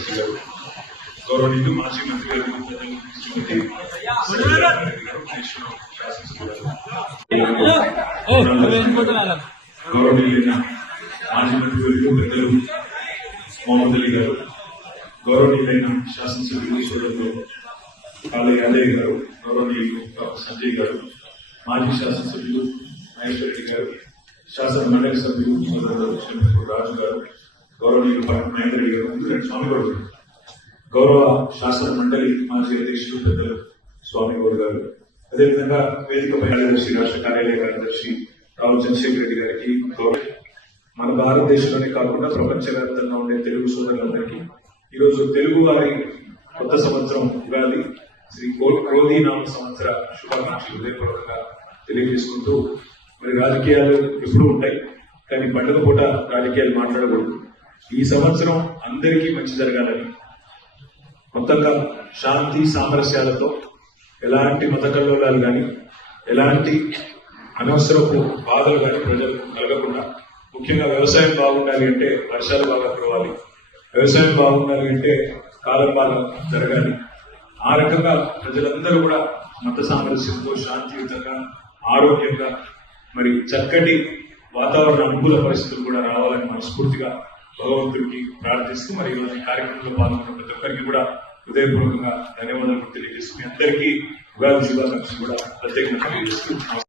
శాసనసభ్యులు గారు, గౌరవనీయులు మాజీ మంత్రి గారు శ్రీమతి గౌరవనీయులైన మాజీ మంత్రి గారు పెద్దలు మొహమ్మద్ అలీ గారు, గౌరవనీయులైన శాసనసభ్యులు సోదరులు కాళీ యాదయ్య గారు, గౌరవనీయులు సంజయ్ గారు, మాజీ శాసనసభ్యులు మహేశ్వర్ రెడ్డి గారు, శాసన మండలి సభ్యులు సోదరులు శ్రీమతి రాజు గారు, గౌరవనీయులు మహేంద్ర రెడ్డి గారు, స్వామి గౌడ్, గౌరవ శాసన మండలి మాజీ అధ్యక్షులు పెద్దలు స్వామి గౌడ్ గారు, అదేవిధంగా వేదికపై కార్యదర్శి రాష్ట్ర కార్యాలయ కార్యదర్శి రావు చంద్రశేఖర్ రెడ్డి గారికి, మన భారతదేశంలోనే కాకుండా ప్రపంచవ్యాప్తంగా ఉండే తెలుగు సోదరులందరికీ ఈరోజు తెలుగు వారి కొత్త సంవత్సరం ఉగాది శ్రీ క్రోధీ నామ సంవత్సర శుభాకాంక్షలు హృదయపూర్వకంగా తెలియజేసుకుంటూ, మరి రాజకీయాలు ఎప్పుడూ ఉంటాయి, కానీ పండుగ పూట రాజకీయాలు మాట్లాడకూడదు. ఈ సంవత్సరం అందరికీ మంచి జరగాలని, మొత్తంగా శాంతి సామరస్యాలతో ఎలాంటి మత కల్లోలాలు కానీ ఎలాంటి అనవసరపు బాధలు కానీ ప్రజలు కలగకుండా, ముఖ్యంగా వ్యవసాయం బాగుండాలి అంటే వర్షాలు బాగా కురవాలి, వ్యవసాయం బాగుండాలి అంటే కాలం బాగా జరగాలి. ఆ రకంగా ప్రజలందరూ కూడా మత సామరస్యంతో శాంతియుతంగా ఆరోగ్యంగా మరి చక్కటి వాతావరణ అనుకూల పరిస్థితులు కూడా రావాలని మనస్ఫూర్తిగా భగవంతుడికి ప్రార్థిస్తూ, మరి ఈరోజు ఈ కార్యక్రమంలో పాల్గొన్న ప్రతి ఒక్కరికి కూడా హృదయపూర్వకంగా ధన్యవాదాలు తెలియజేస్తూ, మీ అందరికీ ఉగాది శుభాకాంక్షలు కూడా ప్రత్యేకంగా తెలియజేస్తూ